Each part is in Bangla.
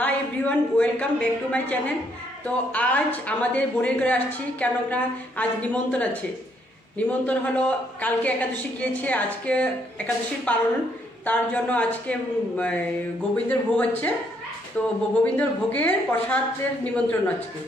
Hi everyone, welcome back to my channel. তো আজ আমাদের বোনের ঘরে আসছি, কেননা আজ নিমন্ত্রণ আছে। নিমন্ত্রণ হলো, কালকে একাদশী গিয়েছে, আজকে একাদশীর পালন, তার জন্য আজকে গোবিন্দের ভোগ হচ্ছে। তো গোবিন্দর ভোগের প্রসাদের নিমন্ত্রণ আজকে।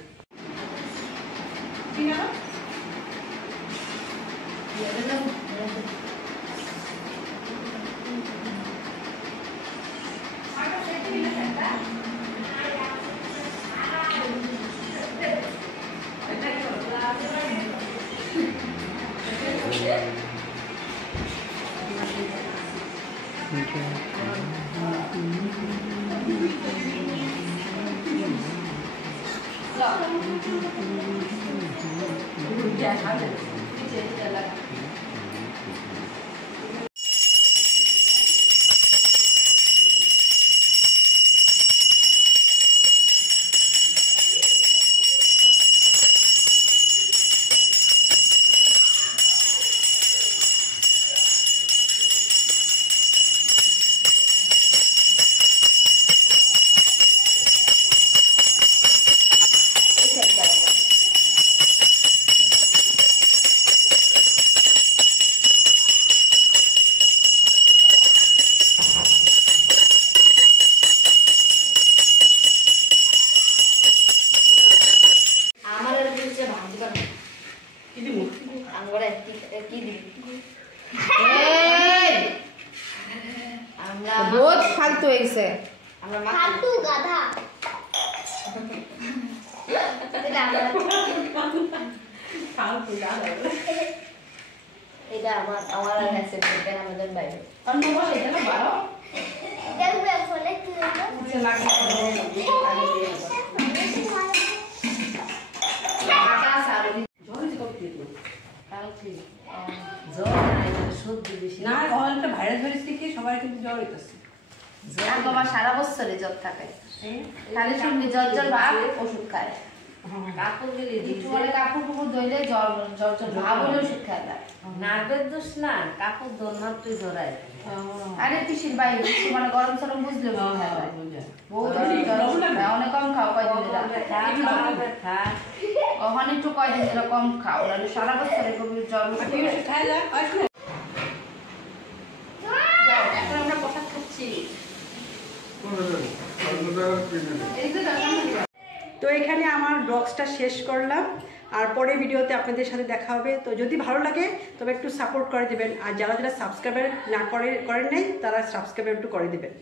বহুত ফালতু হয়েছে, ফালতু গাধা। এটা আমার আছে, এটা আমাদের বাইরে দেখবে ফলে কি না, ভাইরাস ভাইরাস থেকে সবাই কিন্তু জ্বর হইতেছে। সারা বছরে জ্বর থাকে, খালি শুনবি জ্বর জ্বর ভাব, ওষুধ খায়। কাপড় দিলে কাপড় কুকুর ধরলে জ্বর জ্বর জ্বর ভাব হলে ওষুধ খায় না। নার্ভের দোষ না, কাপড় দোল মাত্রই জড়ায়। আরে পিসির বাইরে মানে গরম সরম বুঝলে অনেক কম খাও, কয়দিন ওখানে একটু কয়দিন ধরে কম খাও, সারা বছরে জ্বর এখন আমরা প্রসাদ খাচ্ছি। তো এখানে আমার ব্লগসটা শেষ করলাম, আর পরে ভিডিওতে আপনাদের সাথে দেখা হবে। তো যদি ভালো লাগে তবে একটু সাপোর্ট করে দেবেন, আর যারা যারা সাবস্ক্রাইব না করেন নাই তারা সাবস্ক্রাইব একটু করে দেবেন।